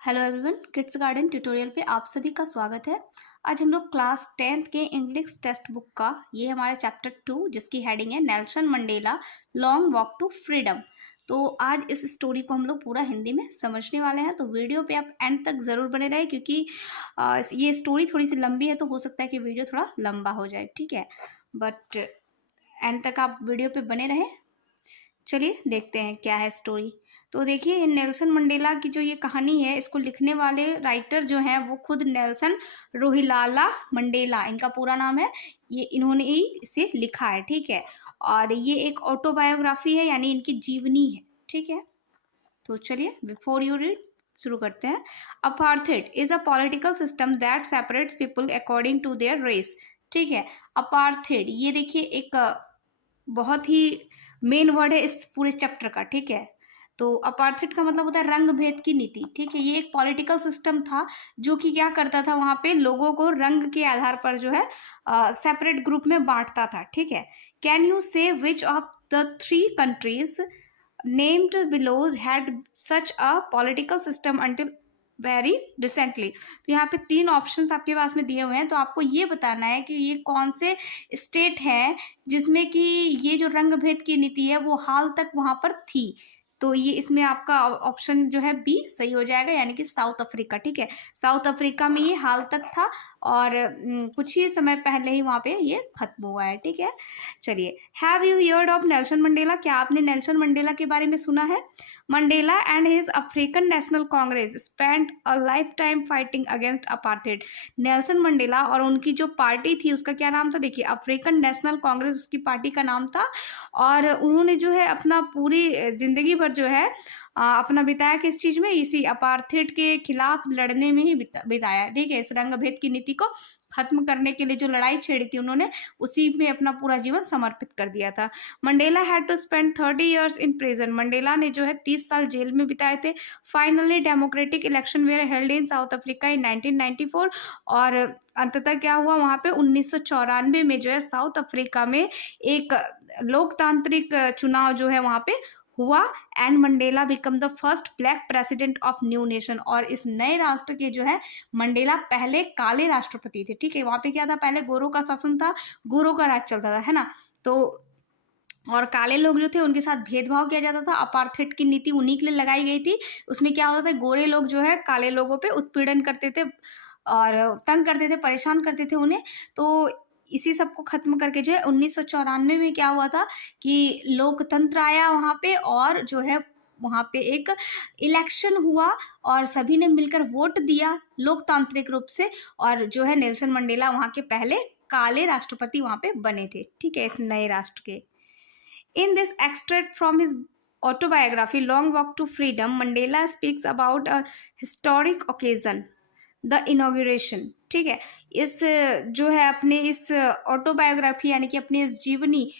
Hello everyone, kids garden tutorial पे आप सभी का स्वागत है। आज हम लोग क्लास 10th के इंग्लिश टेक्स्ट बुक का ये हमारा चैप्टर 2 जिसकी हेडिंग है Nelson Mandela long walk to freedom. तो आज इस स्टोरी को हम लोग पूरा हिंदी में समझने वाले हैं। तो वीडियो पे आप एंड तक ज़रूर बने रहे क्योंकि ये स्टोरी थोड़ी सी लंबी है, तो हो सकता है कि वीडियो थोड़ा लंबा हो जाए, ठीक है। बट एंड तक आप वीडियो पे बने रहें। चलिए देखते हैं क्या है स्टोरी। तो देखिए, नेल्सन मंडेला की जो ये कहानी है, इसको लिखने वाले राइटर जो हैं वो खुद नेल्सन रोहिलाला मंडेला, इनका पूरा नाम है। ये इन्होंने ही इसे लिखा है, ठीक है। और ये एक ऑटोबायोग्राफी है, यानी इनकी जीवनी है, ठीक है। तो चलिए बिफोर यू रीड शुरू करते हैं। Apartheid is a political system that separates people according to their race, ठीक है। अपार्थाइड, ये देखिए एक बहुत ही मेन वर्ड है इस पूरे चैप्टर का, ठीक है। तो अपार्थाइड का मतलब होता है रंग भेद की नीति, ठीक है। ये एक पॉलिटिकल सिस्टम था जो कि क्या करता था, वहां पे लोगों को रंग के आधार पर जो है सेपरेट ग्रुप में बांटता था, ठीक है। कैन यू से which of the 3 countries named below had such a political system until very recently. तो यहाँ पे 3 ऑप्शंस आपके पास में दिए हुए हैं, तो आपको ये बताना है कि ये कौन से स्टेट है जिसमें कि ये जो रंग भेद की नीति है वो हाल तक वहां पर थी। तो ये इसमें आपका ऑप्शन जो है बी सही हो जाएगा, यानी कि साउथ अफ्रीका, ठीक है। साउथ अफ्रीका में ये हाल तक था और कुछ ही समय पहले ही वहां पे ये खत्म हुआ है, ठीक है। चलिए, have you heard of Nelson Mandela, क्या आपने नेल्सन मंडेला के बारे में सुना है? Mandela and his African National Congress spent a life time fighting against apartheid. Nelson Mandela और उनकी जो पार्टी थी उसका क्या नाम था? देखिए, अफ्रीकन नेशनल कांग्रेस उसकी पार्टी का नाम था। और उन्होंने जो है अपना पूरी जिंदगी भर जो है अपना बिताया किस चीज में? इसी अपार्थाइड के खिलाफ लड़ने में ही बिताया, ठीक है। इस रंग भेद की नीति को खत्म करने के लिए जो लड़ाई छेड़ी थी उन्होंने, उसी में अपना पूरा जीवन समर्पित कर दिया था। Mandela had to spend 30 years in prison. Mandela ने जो है 30 साल जेल में बिताए थे। Finally democratic election were held in South Africa in 1994। और अंततः क्या हुआ, वहां पे 1994 में जो है साउथ अफ्रीका में एक लोकतांत्रिक चुनाव जो है वहां पे हुआ। And Mandela become the first black president of new nation. और इस नए राष्ट्र के जो है मंडेला पहले काले राष्ट्रपति थे, ठीक है। वहां पे क्या था, पहले गोरों का शासन था, गोरों का राज चलता था, है ना। तो और काले लोग जो थे उनके साथ भेदभाव किया जाता था। अपार्थाइड की नीति उन्हीं के लिए लगाई गई थी। उसमें क्या होता था, गोरे लोग जो है काले लोगों पे उत्पीड़न करते थे और तंग करते थे, परेशान करते थे उन्हें। तो इसी सब को खत्म करके जो है 1994 में क्या हुआ था कि लोकतंत्र आया वहां पे, और जो है वहां पे एक इलेक्शन हुआ और सभी ने मिलकर वोट दिया लोकतांत्रिक रूप से। और जो है नेल्सन मंडेला वहां के पहले काले राष्ट्रपति वहां पे बने थे, ठीक है, इस नए राष्ट्र के। In this extract from his autobiography, Long Walk to Freedom, Mandela speaks about a historic occasion, the inauguration, ठीक है। इस जो है अपने इस ऑटोबायोग्राफी यानी कि अपनी इस जीवनी,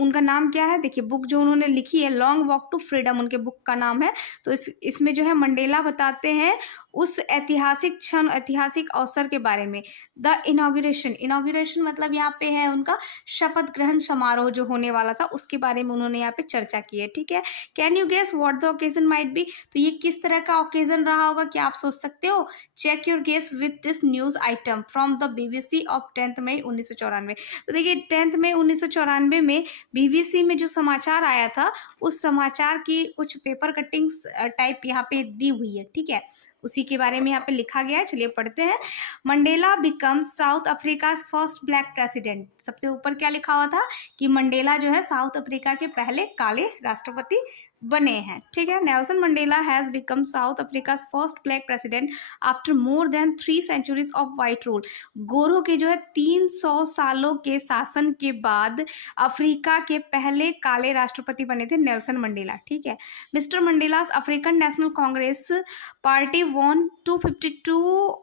उनका नाम क्या है? देखिए, बुक जो उन्होंने लिखी है लॉन्ग वॉक टू फ्रीडम, उनके बुक का नाम है। तो इसमें जो है मंडेला बताते हैं उस ऐतिहासिक क्षण, ऐतिहासिक अवसर के बारे में। द इनॉग्रेशन, इनॉग्रेशन मतलब यहाँ पे है उनका शपथ ग्रहण समारोह जो होने वाला था, उसके बारे में उन्होंने यहाँ पे चर्चा की है, ठीक है। Can you guess what the occasion might be? तो ये किस तरह का ओकेजन रहा होगा, क्या आप सोच सकते हो? Check your guess with this news item from the BBC of 10 May 1994। तो देखिए, 10 मई 1994 में बीबीसी में जो समाचार आया था, उस समाचार की कुछ पेपर कटिंग्स टाइप यहाँ पे दी हुई है, ठीक है। उसी के बारे में यहाँ पे लिखा गया है, चलिए पढ़ते हैं। Mandela become South Africa first black president. सबसे ऊपर क्या लिखा हुआ था कि मंडेला जो है साउथ अफ्रीका के पहले काले राष्ट्रपति बने हैं, ठीक है। Nelson Mandela has become South Africa first black president after more than 3 centuries of white rule. गोरों के जो है 300 सालों के शासन के बाद अफ्रीका के पहले काले राष्ट्रपति बने थे नेल्सन मंडेला, ठीक है। Mister Mandela's African National Congress party won 252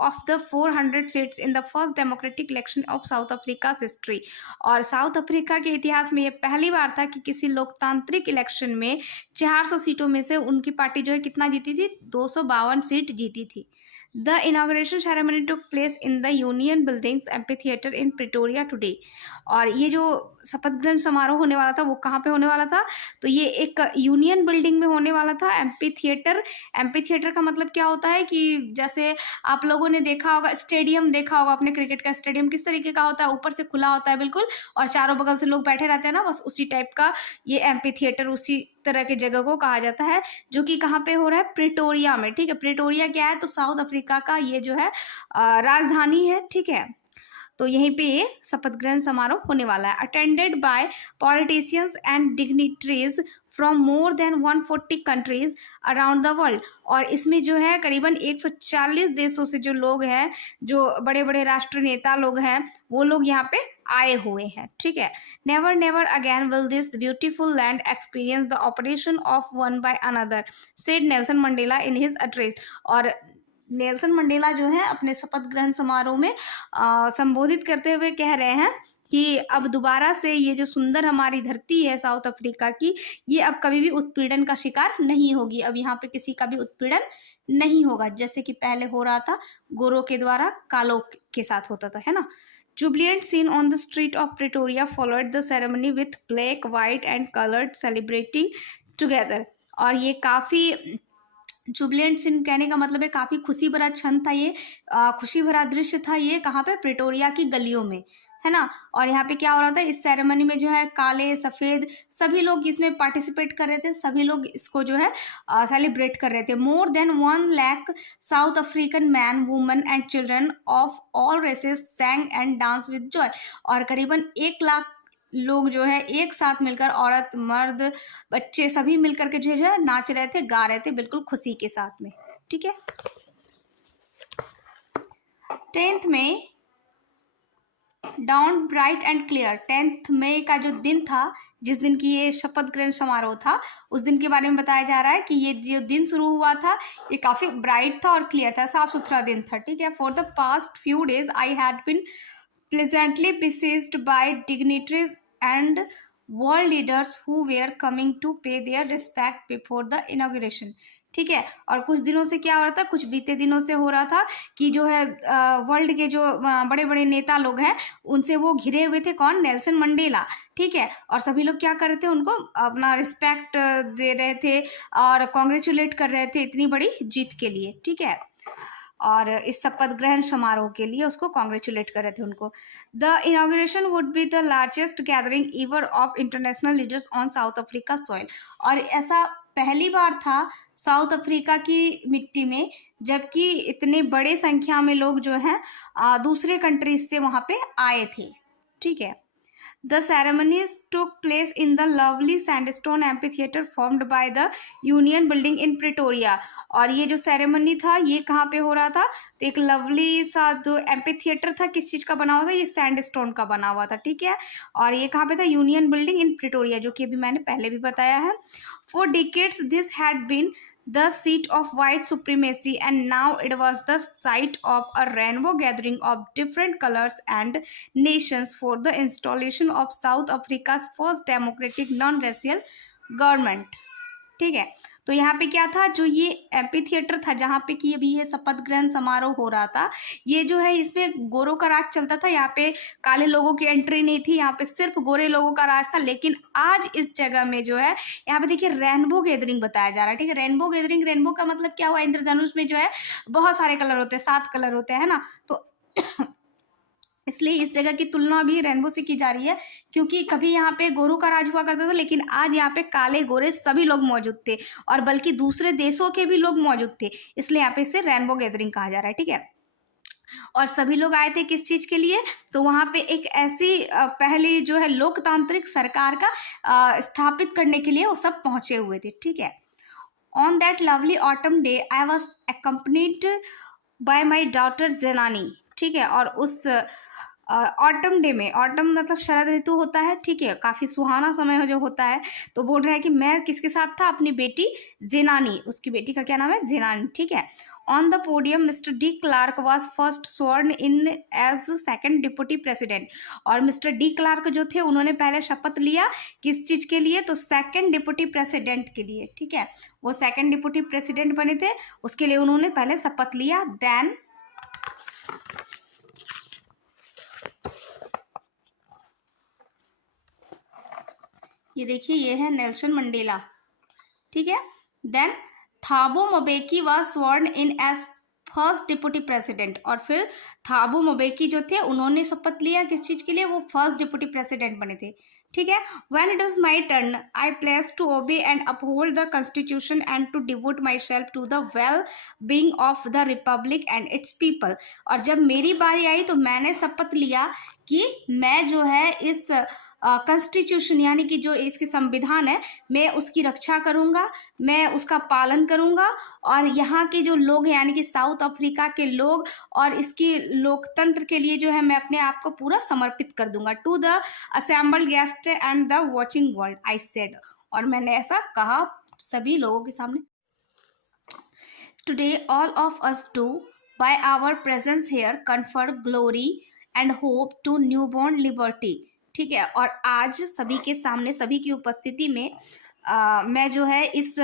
of the 400 seats in the first democratic election of South Africa's history। और साउथ अफ्रीका के इतिहास में ये पहली बार था कि किसी लोकतांत्रिक इलेक्शन में 400 सीटों में से उनकी पार्टी जो है कितना जीती थी? 252 सीट जीती थी। The inauguration ceremony took place in the union buildings amphi theatre in Pretoria today. और ये जो शपथ ग्रहण समारोह होने वाला था वो कहाँ पे होने वाला था, तो ये एक यूनियन बिल्डिंग में होने वाला था, एम्पी थिएटर। एम्पी थिएटर का मतलब क्या होता है कि जैसे आप लोगों ने देखा होगा, स्टेडियम देखा होगा अपने, क्रिकेट का स्टेडियम किस तरीके का होता है, ऊपर से खुला होता है बिल्कुल, और चारों बगल से लोग बैठे रहते हैं ना, बस उसी टाइप का ये एम्पी थिएटर, उसी तरह की जगह को कहा जाता है, जो कि कहाँ पे हो रहा है, प्रिटोरिया में। ठीक है, प्रिटोरिया क्या है, तो साउथ अफ्रीका का ये जो है राजधानी है। ठीक है, तो यहीं पे ये शपथ ग्रहण समारोह होने वाला है। Attended by politicians and dignitaries from more than 140 countries around the world. और इसमें जो है करीबन 140 देशों से जो लोग हैं, जो बड़े बड़े राष्ट्र नेता लोग हैं, वो लोग यहाँ पे आए हुए हैं। ठीक है, never never again will this beautiful land experience the operation of one by another, said Nelson Mandela in his address. और नेल्सन मंडेला जो है अपने शपथ ग्रहण समारोह में संबोधित करते हुए कह रहे हैं कि अब दोबारा से ये जो सुंदर हमारी धरती है साउथ अफ्रीका की, ये अब कभी भी उत्पीड़न का शिकार नहीं होगी। अब यहाँ पे किसी का भी उत्पीड़न नहीं होगा, जैसे कि पहले हो रहा था गोरों के द्वारा कालों के साथ होता था, है ना। Jubilant scene on the street of Pretoria followed the ceremony with black, white and coloured celebrating together. और ये काफ़ी जुबिलेंट सीन कहने का मतलब है काफ़ी खुशी भरा क्षण था ये, खुशी भरा दृश्य था ये, कहाँ पे, प्रिटोरिया की गलियों में, है ना। और यहाँ पे क्या हो रहा था, इस सेरेमनी में जो है काले सफ़ेद सभी लोग इसमें पार्टिसिपेट कर रहे थे, सभी लोग इसको जो है सेलिब्रेट कर रहे थे। More than 1 lakh South African man, women and children of all races sang and dance with joy. और करीबन 1 लाख लोग जो है एक साथ मिलकर, औरत मर्द बच्चे सभी मिलकर के जो है नाच रहे थे, गा रहे थे बिल्कुल खुशी के साथ में। ठीक है, 10th में down bright and clear. 10th मई का जो दिन था, जिस दिन की ये शपथ ग्रहण समारोह था, उस दिन के बारे में बताया जा रहा है कि ये जो दिन शुरू हुआ था ये काफ़ी ब्राइट था और क्लियर था, साफ सुथरा दिन था। ठीक है, for the past few days I had been pleasantly besieged by dignitaries and world leaders who were coming to pay their respect before the inauguration। ठीक है, और कुछ दिनों से क्या हो रहा था, कुछ बीते दिनों से हो रहा था कि जो है वर्ल्ड के जो बड़े बड़े नेता लोग हैं उनसे वो घिरे हुए थे। कौन, नेल्सन मंडेला। ठीक है, और सभी लोग क्या कर रहे थे, उनको अपना रिस्पेक्ट दे रहे थे और कॉन्ग्रेचुलेट कर रहे थे इतनी बड़ी जीत के लिए। ठीक है, और इस शपथ ग्रहण समारोह के लिए उसको कॉन्ग्रेचुलेट कर रहे थे उनको। The inauguration would be the largest gathering ever of international leaders on south Africa soil. और ऐसा पहली बार था साउथ अफ्रीका की मिट्टी में जबकि इतने बड़े संख्या में लोग जो हैं दूसरे कंट्रीज से वहाँ पे आए थे। ठीक है, The ceremonies took place in the lovely sandstone amphitheater formed by the Union Building in Pretoria। और ये जो सेरेमनी था ये कहाँ पे हो रहा था, तो एक लवली सा जो एम्पीथिएटर था, किस चीज़ का बना हुआ था, ये सैंडस्टोन का बना हुआ था। ठीक है, और ये कहाँ पे था, यूनियन बिल्डिंग इन प्रिटोरिया, जो कि अभी मैंने पहले भी बताया है। For decades this had been the seat of white supremacy and now it was the site of a rainbow gathering of different colors and nations for the installation of South Africa's first democratic non-racial government। ठीक है, तो यहाँ पे क्या था, जो ये amphi theatre था जहाँ पे कि अभी ये शपथ ग्रहण समारोह हो रहा था, ये जो है इसमें गोरों का राज चलता था, यहाँ पे काले लोगों की एंट्री नहीं थी, यहाँ पे सिर्फ गोरे लोगों का राज था। लेकिन आज इस जगह में जो है यहाँ पे देखिए रेनबो गैदरिंग बताया जा रहा है। ठीक है, रेनबो गैदरिंग, रेनबो का मतलब क्या हुआ, इंद्रधनुष में जो है बहुत सारे कलर होते हैं, 7 कलर होते हैं ना, तो इसलिए इस जगह की तुलना भी रेनबो से की जा रही है, क्योंकि कभी यहाँ पे गोरों का राज हुआ करता था लेकिन आज यहाँ पे काले गोरे सभी लोग मौजूद थे, और बल्कि दूसरे देशों के भी लोग मौजूद थे, इसलिए यहाँ पे इसे रेनबो गैदरिंग कहा जा रहा है। ठीक है, और सभी लोग आए थे किस चीज़ के लिए, तो वहाँ पे एक ऐसी पहली जो है लोकतांत्रिक सरकार का स्थापित करने के लिए वो सब पहुँचे हुए थे। ठीक है, on that lovely autumn day I was accompanied by my daughter Zenani. ठीक है, और उस ऑटम डे में, ऑटम मतलब शरद ऋतु होता है, ठीक है, काफ़ी सुहाना समय जो होता है। तो बोल रहा है कि मैं किसके साथ था, अपनी बेटी जेनानी, उसकी बेटी का क्या नाम है, जेनानी, ठीक है। On the podium mister de Klerk was first sworn in as second deputy president. और मिस्टर डी क्लार्क जो थे उन्होंने पहले शपथ लिया किस चीज़ के लिए, तो सेकेंड डिप्टी प्रेसिडेंट के लिए, ठीक है। वो सेकेंड डिप्टी प्रेसिडेंट बने थे, उसके लिए उन्होंने पहले शपथ लिया। देन ये देखिए, ये है नेल्सन मंडेला, ठीक है। Then Thabo Mbeki was sworn in as first deputy president. और फिर थाबो मोबेकी जो थे उन्होंने शपथ लिया किस चीज़ के लिए, वो फर्स्ट डिप्टी प्रेसिडेंट बने थे, ठीक है। When it is my turn I place to obey and uphold the constitution and to devote myself to the well being of the republic and its people. और जब मेरी बारी आई तो मैंने शपथ लिया कि मैं जो है इस कॉन्स्टिट्यूशन यानी कि जो इसकी संविधान है, मैं उसकी रक्षा करूंगा, मैं उसका पालन करूंगा। और यहाँ के जो लोग हैं यानी कि साउथ अफ्रीका के लोग और इसकी लोकतंत्र के लिए जो है मैं अपने आप को पूरा समर्पित कर दूंगा। To the assembled guest and the watching world I said. और मैंने ऐसा कहा सभी लोगों के सामने। Today all of us do by our presence here confer glory and hope to newborn liberty, ठीक है। और आज सभी के सामने, सभी की उपस्थिति में मैं जो है इस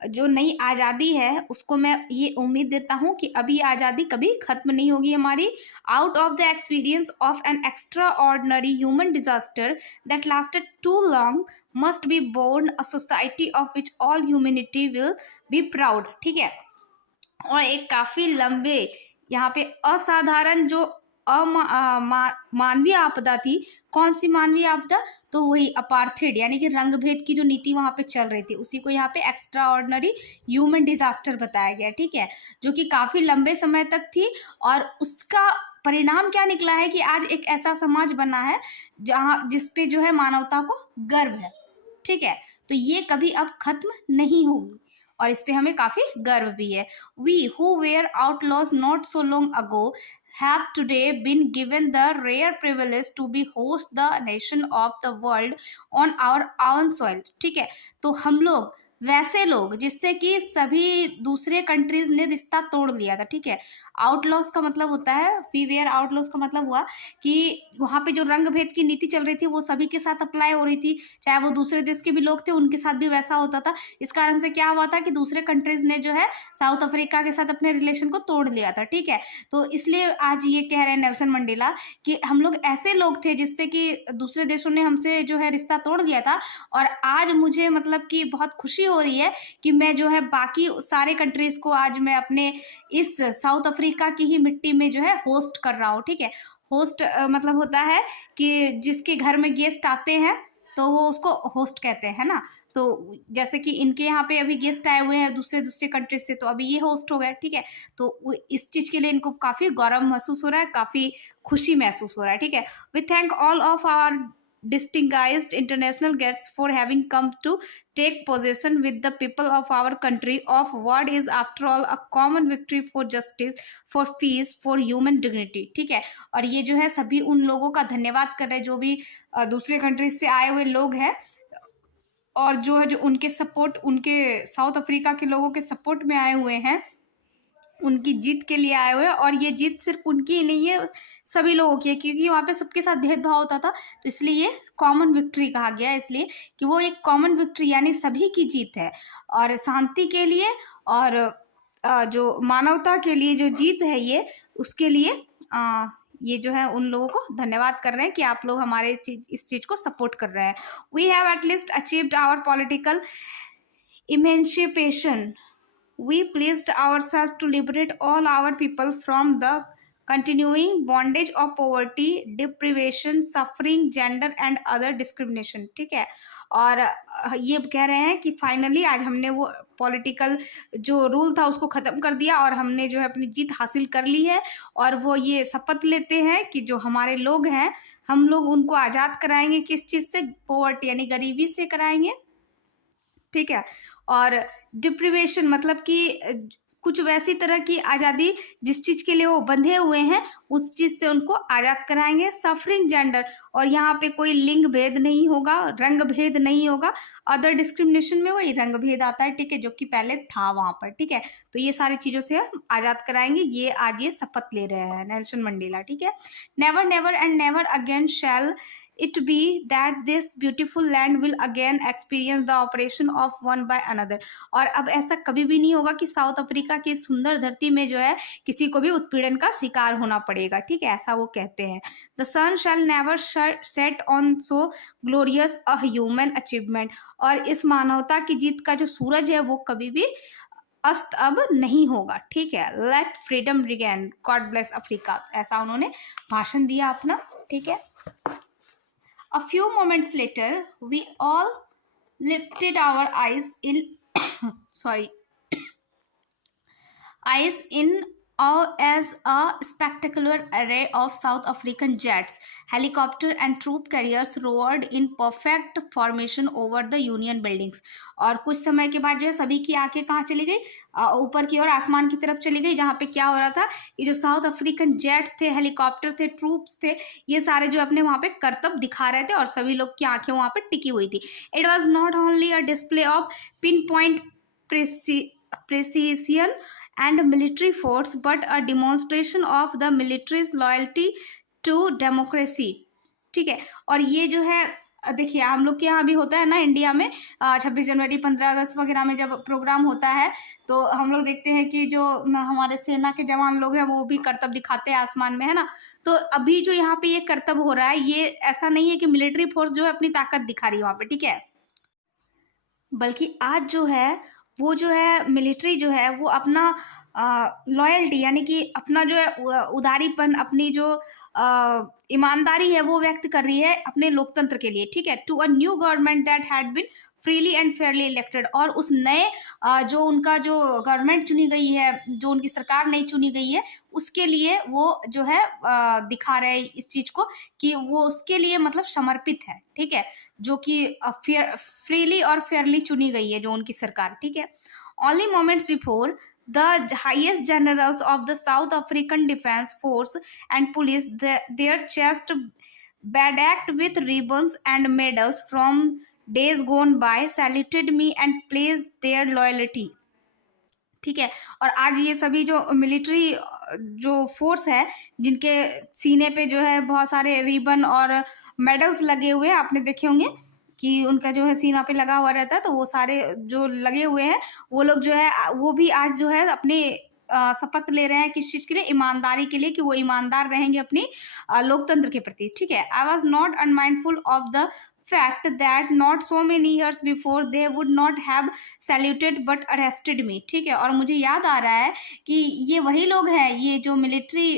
जो नई आज़ादी है उसको मैं ये उम्मीद देता हूँ कि अभी आज़ादी कभी ख़त्म नहीं होगी हमारी। Out of the experience of an extraordinary human disaster that lasted too long must be born a society of which all humanity will be proud, ठीक है। और एक काफ़ी लंबे यहाँ पे असाधारण जो मानवीय आपदा थी, कौन सी मानवीय आपदा, तो वही अपार्थेड यानी कि रंगभेद की जो नीति वहां पे चल रही थी उसी को यहाँ पे एक्स्ट्रा ऑर्डिनरी ह्यूमन डिजास्टर बताया गया, ठीक है, जो कि काफी लंबे समय तक थी। और उसका परिणाम क्या निकला है कि आज एक ऐसा समाज बना है जहाँ जिसपे जो है मानवता को गर्व है, ठीक है। तो ये कभी अब खत्म नहीं होगी और इस पे हमें काफी गर्व भी है। We who were outlaws not so long ago have today been given the rare privilege to be host the nation of the world on our own soil, ठीक है। तो हम लोग वैसे लोग जिससे कि सभी दूसरे कंट्रीज ने रिश्ता तोड़ लिया था, ठीक है। आउटलॉस का मतलब होता है, वी वेयर आउटलॉस का मतलब हुआ कि वहाँ पे जो रंग भेद की नीति चल रही थी वो सभी के साथ अप्लाई हो रही थी, चाहे वो दूसरे देश के भी लोग थे उनके साथ भी वैसा होता था। इस कारण से क्या हुआ था कि दूसरे कंट्रीज ने जो है साउथ अफ्रीका के साथ अपने रिलेशन को तोड़ लिया था, ठीक है। तो इसलिए आज ये कह रहे हैं नेल्सन मंडेला कि हम लोग ऐसे लोग थे जिससे कि दूसरे देशों ने हमसे जो है रिश्ता तोड़ लिया था। और आज मुझे मतलब कि बहुत खुशी हो रही है कि मैं जो है बाकी सारे कंट्रीज को आज मैं अपने इस साउथ अफ्रीका की ही मिट्टी में जो है होस्ट कर रहा हूँ, ठीक है। होस्ट मतलब होता है कि जिसके घर में गेस्ट आते हैं तो वो उसको होस्ट कहते हैं ना। तो जैसे कि इनके यहाँ पे अभी गेस्ट आए हुए हैं दूसरे दूसरे कंट्रीज से, तो अभी ये होस्ट हो गए, ठीक है। तो इस चीज़ के लिए इनको काफ़ी गौरव महसूस हो रहा है, काफ़ी खुशी महसूस हो रहा है, ठीक है। We thank all of our distinguished international guests for having come to take possession with the people of our country of what is after all a common victory for justice, for peace, for human dignity, ठीक है। और ये जो है सभी उन लोगों का धन्यवाद कर रहे हैं जो भी दूसरे कंट्रीज से आए हुए लोग हैं और जो है जो उनके सपोर्ट, उनके साउथ अफ्रीका के लोगों के सपोर्ट में आए हुए हैं, उनकी जीत के लिए आए हुए हैं। और ये जीत सिर्फ उनकी ही नहीं है, सभी लोगों की है, क्योंकि वहाँ पे सबके साथ भेदभाव होता था, तो इसलिए ये कॉमन विक्ट्री कहा गया है, इसलिए कि वो एक कॉमन विक्ट्री यानी सभी की जीत है और शांति के लिए और जो मानवता के लिए जो जीत है ये, उसके लिए ये जो है उन लोगों को धन्यवाद कर रहे हैं कि आप लोग हमारे इस चीज़ को सपोर्ट कर रहे हैं। We have at least achieved our political emancipation, we pleased ourselves to liberate all our people from the continuing bondage of poverty, deprivation, suffering, gender and other discrimination, ठीक है। और ये कह रहे हैं कि फाइनली आज हमने वो पॉलिटिकल जो रूल था उसको ख़त्म कर दिया और हमने जो है अपनी जीत हासिल कर ली है। और वो ये शपथ लेते हैं कि जो हमारे लोग हैं हम लोग उनको आज़ाद कराएंगे, किस चीज़ से, पोवर्टी यानी गरीबी से कराएंगे, ठीक है। और डिप्रिवेशन मतलब कि कुछ वैसी तरह की आज़ादी जिस चीज़ के लिए वो बंधे हुए हैं उस चीज़ से उनको आज़ाद कराएंगे। सफरिंग जेंडर, और यहाँ पे कोई लिंग भेद नहीं होगा, रंग भेद नहीं होगा। अदर डिस्क्रिमिनेशन में वही रंग भेद आता है, ठीक है, जो कि पहले था वहाँ पर, ठीक है। तो ये सारी चीज़ों से हम आज़ाद कराएंगे, ये आज ये शपथ ले रहे हैं नेल्सन मंडेला, ठीक है। Never never and never again shall it be that this beautiful land will again experience the oppression of one by another। और अब ऐसा कभी भी नहीं होगा कि साउथ अफ्रीका की सुंदर धरती में जो है किसी को भी उत्पीड़न का शिकार होना पड़ेगा, ठीक है, ऐसा वो कहते हैं। The sun shall never set on so glorious a human achievement, और इस मानवता की जीत का जो सूरज है वो कभी भी अस्त अब नहीं होगा, ठीक है। Let freedom reign, God bless Africa, ऐसा उन्होंने भाषण दिया अपना, ठीक है। A few moments later, we all lifted our eyes in eyes in awe as a spectacular array of South African jets, helicopter and troop carriers roared in perfect formation over the Union buildings। और कुछ समय के बाद जो है सभी की आंखें कहाँ चली गई, ऊपर की ओर आसमान की तरफ चली गई, जहाँ पे क्या हो रहा था, ये जो साउथ अफ्रीकन जेट्स थे, हेलीकॉप्टर थे, ट्रूप्स थे, ये सारे जो अपने वहाँ पे करतब दिखा रहे थे और सभी लोग की आंखें वहाँ पे टिकी हुई थी। It was not only a display of pin point precision and military force, but a demonstration of the military's loyalty to democracy, ठीक है। और ये जो है देखिए हम लोग के यहाँ भी होता है ना इंडिया में, 26 जनवरी 15 अगस्त वगैरह में जब प्रोग्राम होता है तो हम लोग देखते हैं कि जो हमारे सेना के जवान लोग हैं वो भी करतब दिखाते हैं आसमान में, है ना। तो अभी जो यहाँ पे ये करतब हो रहा है, ये ऐसा नहीं है कि मिलिट्री फोर्स जो है अपनी ताकत दिखा रही है वहाँ पे, ठीक है, बल्कि आज जो है वो जो है मिलिट्री जो है वो अपना लॉयल्टी यानी कि अपना जो है उदारीपन, अपनी जो ईमानदारी है वो व्यक्त कर रही है अपने लोकतंत्र के लिए, ठीक है। To a new government that had been freely and fairly elected, और उस नए जो उनका जो गवर्नमेंट चुनी गई है, जो उनकी सरकार नई चुनी गई है, उसके लिए वो जो है दिखा रहे हैं इस चीज को कि वो उसके लिए मतलब समर्पित है, ठीक है, जो कि फ्रीली और फेयरली चुनी गई है जो उनकी सरकार, ठीक है। Only moments before the highest generals of the South African Defence Force and police, their chest bedecked with ribbons and medals from days gone by, saluted me and pledged their loyalty, ठीक है। और आज ये सभी जो military जो force है जिनके सीने पे जो है बहुत सारे रिबन और मेडल्स लगे हुए हैं, आपने देखे होंगे कि उनका जो है सीना पे लगा हुआ रहता है, तो वो सारे जो लगे हुए हैं वो लोग जो है वो भी आज जो है अपने शपथ ले रहे हैं किस चीज़ के लिए, ईमानदारी के लिए, कि वो ईमानदार रहेंगे अपनी लोकतंत्र के प्रति, ठीक है। आई was not unmindful of the fact that not so many years before they would not have saluted but arrested me, ठीक है। और मुझे याद आ रहा है कि ये वही लोग हैं, ये जो मिलिट्री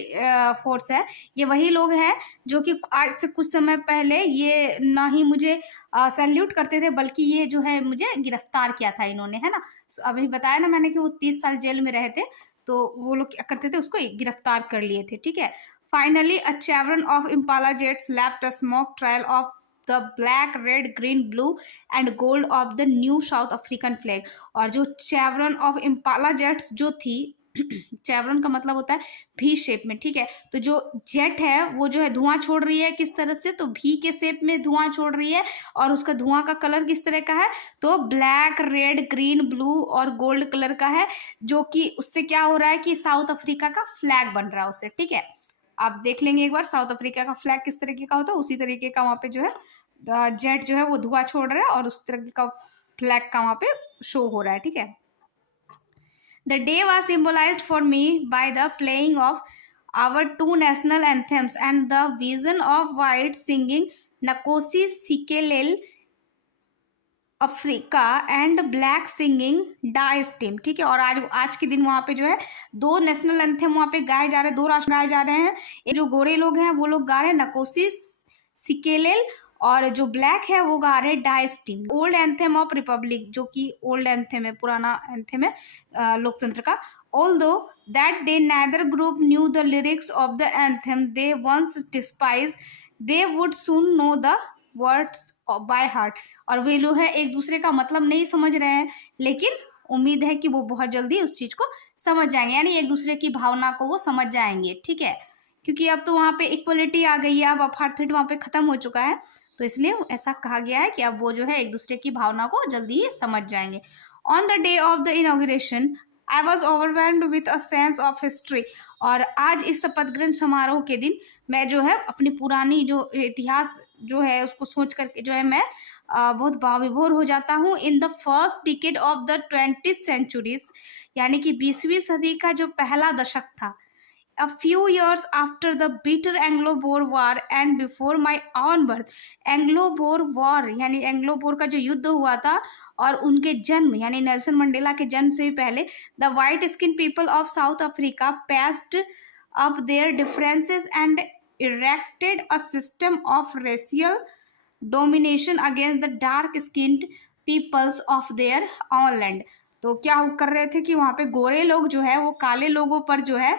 फोर्स है, ये वही लोग हैं जो कि आज से कुछ समय पहले ये ना ही मुझे सैल्यूट करते थे बल्कि ये जो है मुझे गिरफ्तार किया था इन्होंने, है ना। अभी बताया ना मैंने कि वो 30 साल जेल में रहे थे, तो वो लोग क्या करते थे, उसको गिरफ्तार कर लिए थे, ठीक है। Finally a chevron of Impala jets left a smoke trail of the black, red, green, blue and gold of the new South African flag। और जो चैवरन ऑफ इम्पाला जेट्स जो थी चैवरन का मतलब होता है भी शेप में, ठीक है। तो जो जेट है वो जो है धुआं छोड़ रही है किस तरह से, तो भी के शेप में धुआं छोड़ रही है, और उसका धुआं का कलर किस तरह का है, तो ब्लैक, रेड, ग्रीन, ब्लू और गोल्ड कलर का है, जो कि उससे क्या हो रहा है कि साउथ अफ्रीका का फ्लैग बन रहा है उससे, ठीक है। आप देख लेंगे एक बार साउथ अफ्रीका का फ्लैग किस तरीके का होता है, उसी तरीके का वहाँ पे जो है जेट जो है वो धुआं छोड़ रहा है और उस तरीके का फ्लैग का वहाँ पे शो हो रहा है, ठीक है। The day was symbolised for me by the playing of our 2 national anthems and the vision of white singing Nkosi Sikelel Africa and black singing डा स्टीम, ठीक है। और आज के दिन वहाँ पे जो है 2 नेशनल एंथम वहाँ पे गाए जा रहे हैं, 2 राष्ट्र गाए जा रहे हैं। ये जो गोरे लोग हैं वो लोग गा रहे हैं नकोसी सिकेलेल, और जो ब्लैक है वो गा रहे हैं डा steam, old anthem of Republic, जो कि ओल्ड एंथम है, पुराना एंथम है लोकतंत्र का। Although that day neither group knew the lyrics of the anthem they once despised, they would soon know the words by heart. और वे लोग है एक दूसरे का मतलब नहीं समझ रहे हैं लेकिन उम्मीद है कि वो बहुत जल्दी उस चीज़ को समझ जाएंगे, यानी एक दूसरे की भावना को वो समझ जाएंगे, ठीक है, क्योंकि अब तो वहाँ पे इक्वलिटी आ गई है, अब अपार्थाइड वहाँ पे ख़त्म हो चुका है, तो इसलिए ऐसा कहा गया है कि अब वो जो है एक दूसरे की भावना को जल्दी ही समझ जाएंगे। On the day of the inauguration I was overwhelmed with a sense of history. और आज इस शपथ ग्रहण समारोह के दिन मैं जो है अपनी पुरानी जो इतिहास जो है उसको सोच करके जो है मैं बहुत भावविभोर हो जाता हूँ। In the first decade of the 20th centuries, यानी कि 20वीं सदी का जो पहला दशक था, a few years after the bitter Anglo-Boer War and before my own birth। Anglo-bore war यानी एंग्लो-बोर का जो युद्ध हुआ था और उनके जन्म यानी नेल्सन मंडेला के जन्म से भी पहले, the white skin people of South Africa passed up their differences and erected a system of racial domination against the dark skinned peoples of their own land. तो क्या कर रहे थे कि वहाँ पे गोरे लोग जो है वो काले लोगों पर जो है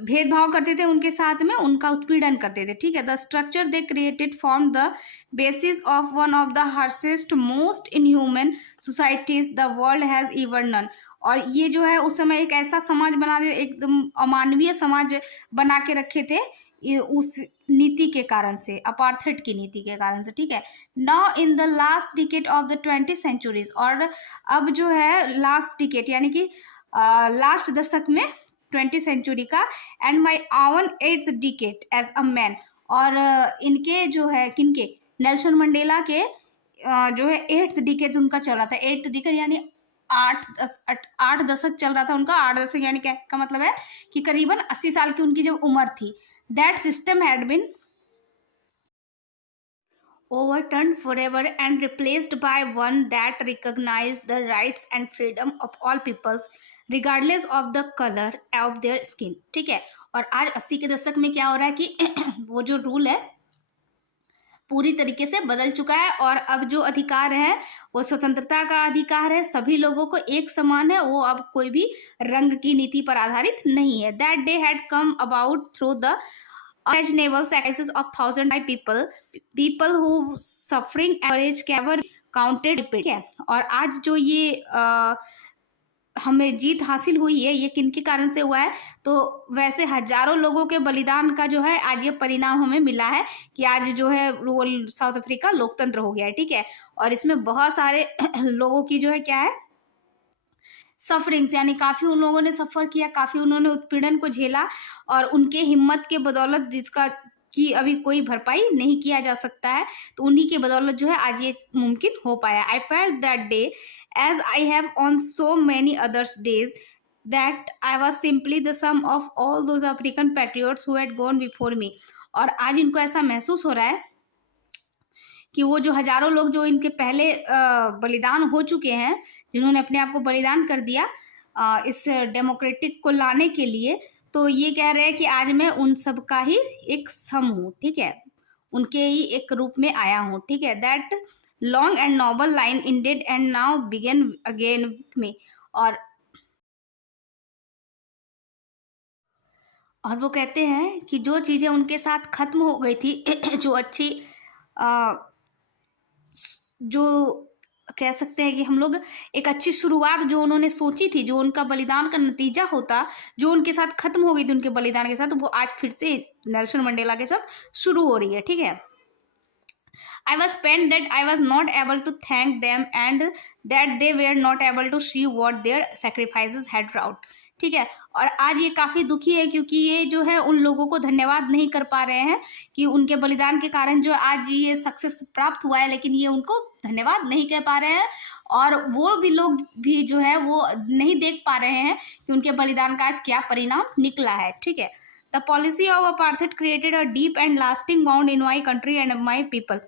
भेदभाव करते थे, उनके साथ में उनका उत्पीड़न करते थे, ठीक है। The structure they created form the basis of one of the harshest most inhuman societies the world has ever known. और ये जो है उस समय एक ऐसा समाज बना दे, एकदम अमानवीय समाज बना के रखे थे उस नीति के कारण से, अपार्थाइड की नीति के कारण से, ठीक है। Now in the last decade of the 20th centuries, और अब जो है लास्ट डिकेड यानी कि लास्ट दशक में 20th सेंचुरी का, एंड माई आवन 8th decade as a man. और इनके जो है किनके, नेल्सन मंडेला के जो है 8th डिकेड उनका चल रहा था। 8th डिकेड यानी 8 दशक चल रहा था उनका। 8 दशक यानी क्या का मतलब है कि करीबन 80 साल की उनकी जब उम्र थी। That system had been overturned forever and replaced by one that recognized the rights and freedom of all peoples regardless of the color of their skin, ठीक है। और आज 80 के दशक में क्या हो रहा है कि वो जो रूल है पूरी तरीके से बदल चुका है, और अब जो अधिकार है वो स्वतंत्रता का अधिकार है, सभी लोगों को एक समान है, वो अब कोई भी रंग की नीति पर आधारित नहीं है। That day had come about through the unimaginable sacrifices of thousands by people who suffering average never counted repeat है। और आज जो ये हमें जीत हासिल हुई है ये किन के कारण से हुआ है, तो वैसे हजारों लोगों के बलिदान का जो है आज ये परिणाम हमें मिला है कि आज जो है वो साउथ अफ्रीका लोकतंत्र हो गया है, ठीक है। और इसमें बहुत सारे लोगों की जो है क्या है सफरिंग्स, यानी काफ़ी उन लोगों ने सफ़र किया, काफ़ी उन्होंने उत्पीड़न को झेला, और उनके हिम्मत के बदौलत जिसका कि अभी कोई भरपाई नहीं किया जा सकता है, तो उन्हीं के बदौलत जो है आज ये मुमकिन हो पाया। I felt that day as I have on so many others days that I was simply the sum of all those African patriots who had gone before me. और आज इनको ऐसा महसूस हो रहा है कि वो जो हजारों लोग जो इनके पहले बलिदान हो चुके हैं, जिन्होंने अपने आप को बलिदान कर दिया इस डेमोक्रेटिक को लाने के लिए, तो ये कह रहे हैं कि आज मैं उन सब का ही एक सम हूँ, ठीक है, उनके ही एक रूप में आया हूँ, ठीक है। That long and noble line ended and now began again में। और वो कहते हैं कि जो चीज़ें उनके साथ खत्म हो गई थी जो अच्छी जो कह सकते हैं कि हम लोग एक अच्छी शुरुआत जो उन्होंने सोची थी, जो उनका बलिदान का नतीजा होता, जो उनके साथ खत्म हो गई थी उनके बलिदान के साथ, वो आज फिर से नेल्सन मंडेला के साथ शुरू हो रही है, ठीक है। I was pained that I was not able to thank them and that they were not able to see what their sacrifices had wrought, ठीक है। और आज ये काफ़ी दुखी है क्योंकि ये जो है उन लोगों को धन्यवाद नहीं कर पा रहे हैं कि उनके बलिदान के कारण जो आज ये सक्सेस प्राप्त हुआ है, लेकिन ये उनको धन्यवाद नहीं कह पा रहे हैं, और वो भी लोग भी जो है वो नहीं देख पा रहे हैं कि उनके बलिदान का आज क्या परिणाम निकला है, ठीक है। The policy of apartheid created a deep and lasting bound in my country and my people.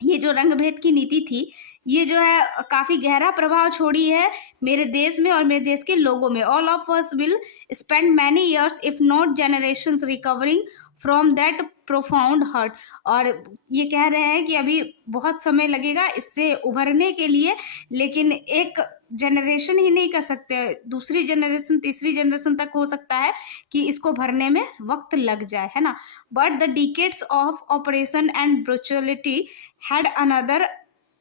ये जो रंग भेद की नीति थी ये जो है काफ़ी गहरा प्रभाव छोड़ी है मेरे देश में और मेरे देश के लोगों में। All of us will spend many years if not generations recovering from that profound hurt. और ये कह रहे हैं कि अभी बहुत समय लगेगा इससे उभरने के लिए, लेकिन एक जनरेशन ही नहीं कर सकते, दूसरी जनरेशन तीसरी जनरेशन तक हो सकता है कि इसको भरने में वक्त लग जाए, है ना। But the decades of oppression and brutality had another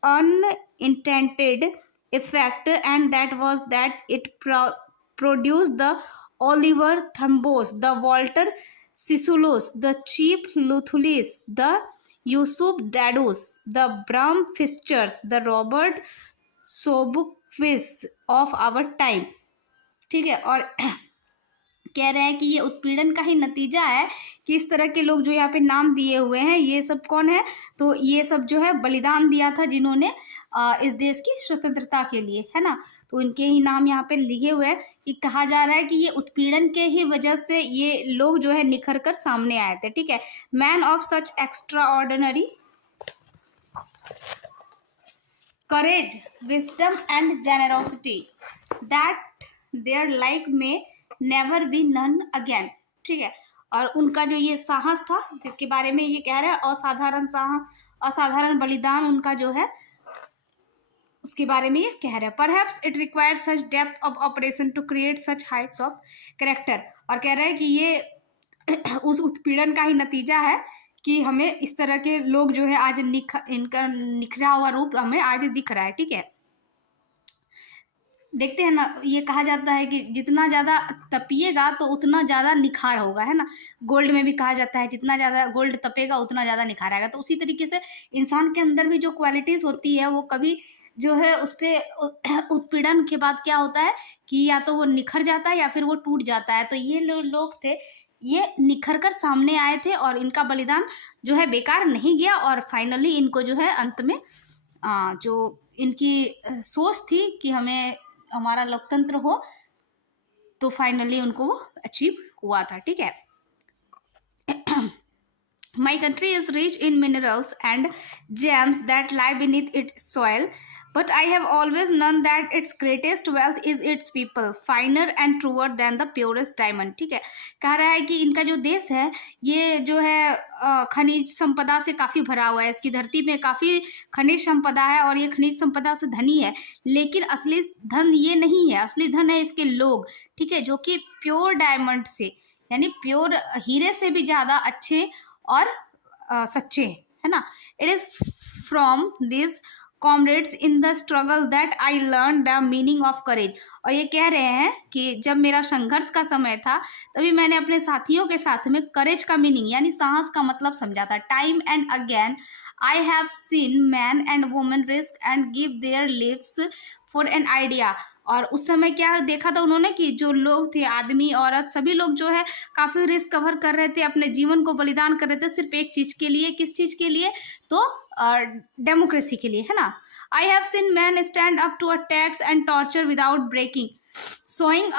unintended effect, and that was that it produced the Oliver Thambos, the Walter Sissulus, the Chief Luthulus, the Yusuf Dadus, the Bram Fisters, the Robert Sobukvis of our time. ठीक है, और कह रहे हैं कि ये उत्पीड़न का ही नतीजा है कि इस तरह के लोग जो यहाँ पे नाम दिए हुए हैं ये सब कौन है, तो ये सब जो है बलिदान दिया था जिन्होंने इस देश की स्वतंत्रता के लिए, है ना, तो इनके ही नाम यहाँ पे लिखे हुए हैं कि कहा जा रहा है कि ये उत्पीड़न के ही वजह से ये लोग जो है निखर कर सामने आए थे। ठीक है, man of such extra ordinary courage, wisdom and generosity that their like may never be none again। ठीक है, और उनका जो ये साहस था जिसके बारे में ये कह रहा है, असाधारण साहस, असाधारण बलिदान उनका जो है उसके बारे में ये कह रहा है। Perhaps it requires such depth of operation to create such heights of character, और कह रहा है कि ये उस उत्पीड़न का ही नतीजा है कि हमें इस तरह के लोग जो है आज इनका निखरा हुआ रूप हमें आज दिख रहा है। ठीक है, देखते हैं ना, ये कहा जाता है कि जितना ज़्यादा तपिएगा तो उतना ज़्यादा निखार होगा, है ना, गोल्ड में भी कहा जाता है जितना ज़्यादा गोल्ड तपेगा उतना ज़्यादा निखार आएगा। तो उसी तरीके से इंसान के अंदर भी जो क्वालिटीज़ होती है वो कभी जो है उस पर उत्पीड़न के बाद क्या होता है कि या तो वो निखर जाता है या फिर वो टूट जाता है। तो ये लोग थे, ये निखर कर सामने आए थे और इनका बलिदान जो है बेकार नहीं गया, और फाइनली इनको जो है अंत में जो इनकी सोच थी कि हमें हमारा लोकतंत्र हो, तो फाइनली उनको वो अचीव हुआ था। ठीक है, My country is rich in minerals and gems that lie beneath its soil, but I have always known that its greatest wealth is its people, finer and truer than the purest diamond। ठीक है, कह रहा है कि इनका जो देश है ये जो है खनिज संपदा से काफ़ी भरा हुआ है, इसकी धरती में काफ़ी खनिज संपदा है और ये खनिज संपदा से धनी है, लेकिन असली धन ये नहीं है, असली धन है इसके लोग। ठीक है, जो कि प्योर डायमंड से यानी प्योर हीरे से भी ज़्यादा अच्छे और सच्चे, है ना। It is from this comrades in the struggle that I learn the meaning of courage, और ये कह रहे हैं कि जब मेरा संघर्ष का समय था तभी मैंने अपने साथियों के साथ में करेज का मीनिंग यानी साहस का मतलब समझा था। Time and again I have seen man and women risk and give their lives for an idea, और उस समय क्या देखा था उन्होंने कि जो लोग थे, आदमी औरत सभी लोग जो है काफ़ी रिस्क कवर कर रहे थे, अपने जीवन को बलिदान कर रहे थे सिर्फ एक चीज़ के लिए। किस चीज़ के लिए? तो डेमोक्रेसी के लिए, है ना। I have seen man stand up to attacks and torture without breaking, showing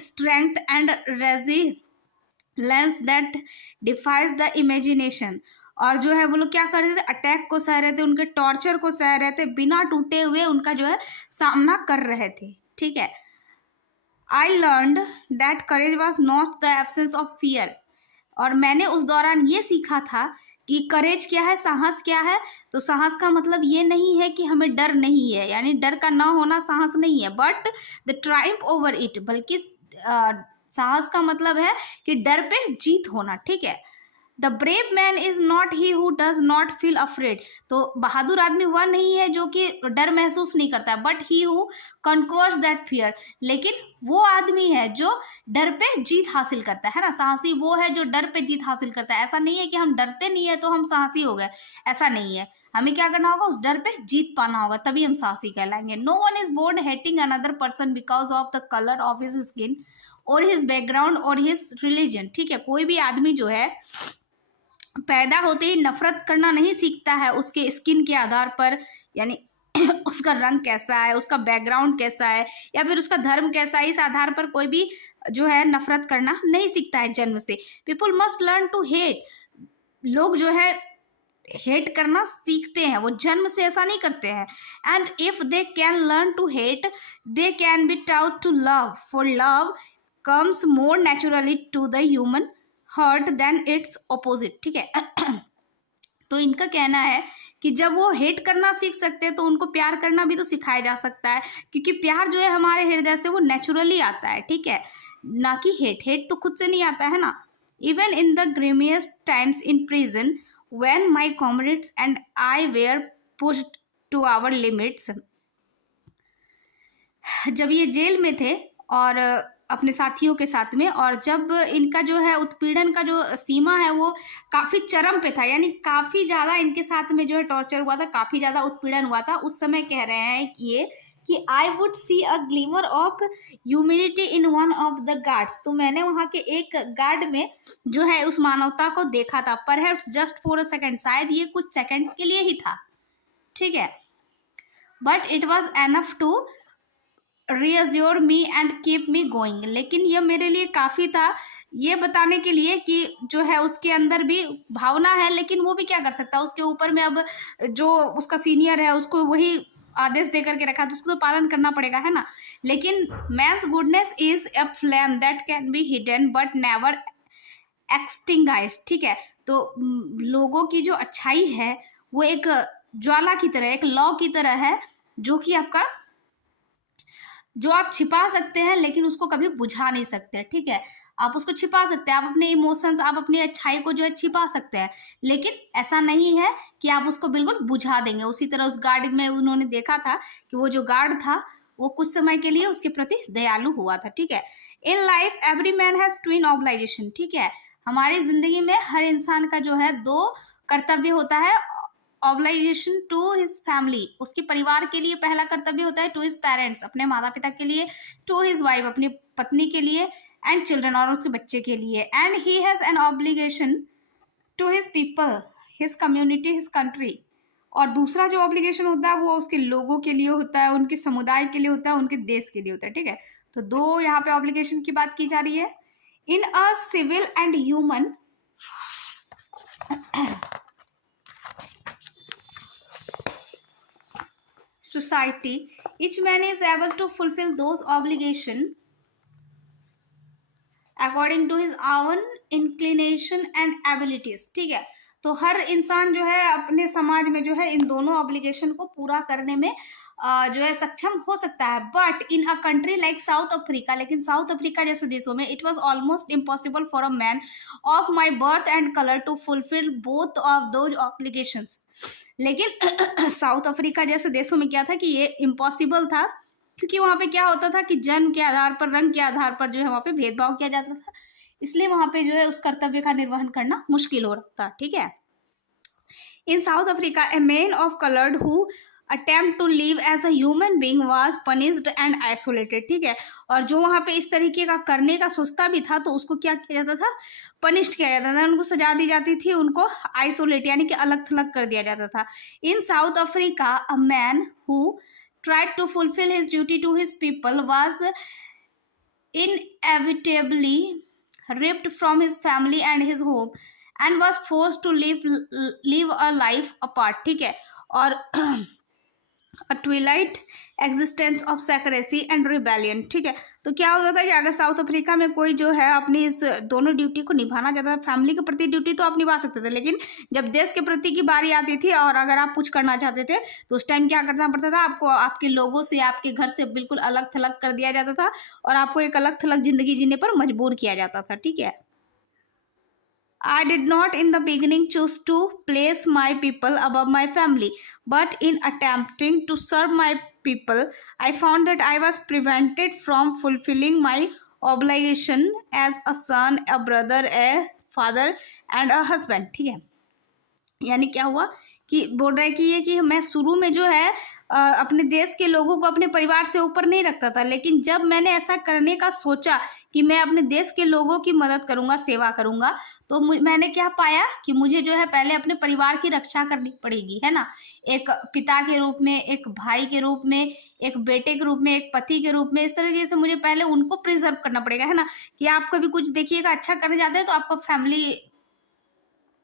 strength and resilience that defies the imagination, और जो है वो लोग क्या कर रहे थे, अटैक को सह रहे थे, उनके टॉर्चर को सह रहे थे, बिना टूटे हुए उनका जो है सामना कर रहे थे। ठीक है, I learned that courage was not the absence of fear, और मैंने उस दौरान ये सीखा था कि करेज क्या है, साहस क्या है। तो साहस का मतलब ये नहीं है कि हमें डर नहीं है, यानी डर का ना होना साहस नहीं है, but the Triumph over it, बल्कि साहस का मतलब है कि डर पे जीत होना। ठीक है, the brave man is not he who does not feel afraid, तो बहादुर आदमी वह नहीं है जो कि डर महसूस नहीं करता है, but he who conquers that fear, लेकिन वो आदमी है जो डर पे जीत हासिल करता है ना। साहसी वो है जो डर पे जीत हासिल करता है। ऐसा नहीं है कि हम डरते नहीं है तो हम साहसी हो गए, ऐसा नहीं है। हमें क्या करना होगा, उस डर पे जीत पाना होगा, तभी हम साहसी कहलाएंगे। No one is born hating another person because of the colour of his skin और हिज बैकग्राउंड और हिज रिलीजन। ठीक है, कोई भी आदमी जो है पैदा होते ही नफरत करना नहीं सीखता है उसके स्किन के आधार पर, यानी उसका रंग कैसा है, उसका बैकग्राउंड कैसा है, या फिर उसका धर्म कैसा है, इस आधार पर कोई भी जो है नफरत करना नहीं सीखता है जन्म से। People must learn to hate, लोग जो है हेट करना सीखते हैं, वो जन्म से ऐसा नहीं करते हैं। And if they can learn to hate they can be taught to love, for love comes more naturally to the human heart than its opposite. ठीक है, तो इनका कहना है कि जब वो हेट करना सीख सकते हैं तो उनको प्यार करना भी तो सिखाया जा सकता है, क्योंकि प्यार जो है हमारे हृदय से वो नेचुरली आता है। ठीक है, ना कि हेट तो खुद से नहीं आता है ना। Even in the grimmest times in prison when my comrades and I were pushed to our limits. जब ये जेल में थे और अपने साथियों के साथ में, और जब इनका जो है उत्पीड़न का जो सीमा है वो काफ़ी चरम पे था, यानी काफ़ी ज़्यादा इनके साथ में जो है टॉर्चर हुआ था, काफ़ी ज़्यादा उत्पीड़न हुआ था, उस समय कह रहे हैं कि I would see a glimmer of humanity in one of the guards. तो मैंने वहाँ के एक गार्ड में जो है उस मानवता को देखा था, perhaps just for a second, शायद ये कुछ सेकेंड के लिए ही था, ठीक है, but it was enough to reassure me and keep me going. लेकिन ये मेरे लिए काफ़ी था ये बताने के लिए कि जो है उसके अंदर भी भावना है, लेकिन वो भी क्या कर सकता है, उसके ऊपर में अब जो उसका सीनियर है उसको वही आदेश दे करके रखा, तो उसको तो पालन करना पड़ेगा, है ना। लेकिन man's goodness is a flame that can be hidden but never extinguish, ठीक है। तो लोगों की जो अच्छाई है वो एक ज्वाला की तरह, एक लौ की तरह है, जो कि जो आप छिपा सकते हैं लेकिन उसको कभी बुझा नहीं सकते, ठीक है। आप उसको छिपा सकते हैं, आप अपने इमोशंस, आप अपनी अच्छाई को जो है छिपा सकते हैं, लेकिन ऐसा नहीं है कि आप उसको बिल्कुल बुझा देंगे। उसी तरह उस गार्ड में उन्होंने देखा था कि वो जो गार्ड था वो कुछ समय के लिए उसके प्रति दयालु हुआ था, ठीक है। In life every man has twin obligation, ठीक है। हमारी जिंदगी में हर इंसान का जो है दो कर्तव्य होता है। ऑब्लिगेशन टू हिज फैमिली, उसके परिवार के लिए पहला कर्तव्य होता है, टू हिज पेरेंट्स, अपने माता पिता के लिए, टू हिज वाइफ, अपनी पत्नी के लिए, एंड चिल्ड्रन, और उसके बच्चे के लिए, and he has an obligation to his people, his community, his country. और दूसरा जो ऑब्लिगेशन होता है वो उसके लोगों के लिए होता है, उनके समुदाय के लिए होता है, उनके देश के लिए होता है, ठीक है। तो दो यहाँ पे ऑब्लिगेशन की बात की जा रही है। In a civil and human society, each man is able to fulfill those obligations according to his own inclination and abilities, ठीक है। तो हर इंसान जो है अपने समाज में जो है इन दोनों ऑब्लिगेशन को पूरा करने में जो है सक्षम हो सकता है। But in a country like south Africa, लेकिन साउथ अफ्रीका जैसे देशों में it was almost impossible for a man of my birth and colour to fulfil both of those obligations. लेकिन साउथ अफ्रीका जैसे देशों में क्या था कि ये इम्पॉसिबल था, क्योंकि वहाँ पे क्या होता था कि जन्म के आधार पर, रंग के आधार पर जो है वहाँ पे भेदभाव किया जाता था, इसलिए वहाँ पे जो है उस कर्तव्य का निर्वहन करना मुश्किल हो रहा था, ठीक है। In South Africa a man of coloured who attempt to live as a human being was punished and isolated, ठीक है। और जो वहाँ पे इस तरीके का करने का सोचता भी था तो उसको क्या किया जाता था, पनिश्ड किया जाता था, उनको सजा दी जाती थी, उनको आइसोलेट यानी कि अलग थलग कर दिया जाता था। In South Africa a man who tried to fulfill his duty to his people was inevitably ripped from his family and his home and was forced to live a life apart, ठीक है। और a twilight existence of secrecy and rebellion, ठीक है। तो क्या होता था कि अगर साउथ अफ्रीका में कोई जो है अपनी इस दोनों ड्यूटी को निभाना चाहता था, फैमिली के प्रति ड्यूटी तो आप निभा सकते थे, लेकिन जब देश के प्रति की बारी आती थी और अगर आप कुछ करना चाहते थे तो उस टाइम क्या करना पड़ता था, आपको आपके लोगों से, आपके घर से बिल्कुल अलग थलग कर दिया जाता था और आपको एक अलग थलग जिंदगी जीने पर मजबूर किया जाता था, ठीक है। I did not in the beginning choose to place my people above my family, but in attempting to serve my people, I found that I was prevented from fulfilling my obligation as a son, a brother, a father and a husband, ठीक है। यानी क्या हुआ कि बोल रहा है कि ये कि मैं शुरू में जो है अपने देश के लोगों को अपने परिवार से ऊपर नहीं रखता था, लेकिन जब मैंने ऐसा करने का सोचा कि मैं अपने देश के लोगों की मदद करूंगा, सेवा करूंगा, तो मैंने क्या पाया कि मुझे जो है पहले अपने परिवार की रक्षा करनी पड़ेगी, है ना। एक पिता के रूप में, एक भाई के रूप में, एक बेटे के रूप में, एक पति के रूप में, इस तरीके से मुझे पहले उनको प्रिजर्व करना पड़ेगा, है ना। कि आप कभी कुछ देखिएगा अच्छा करने जाते हैं तो आपको फैमिली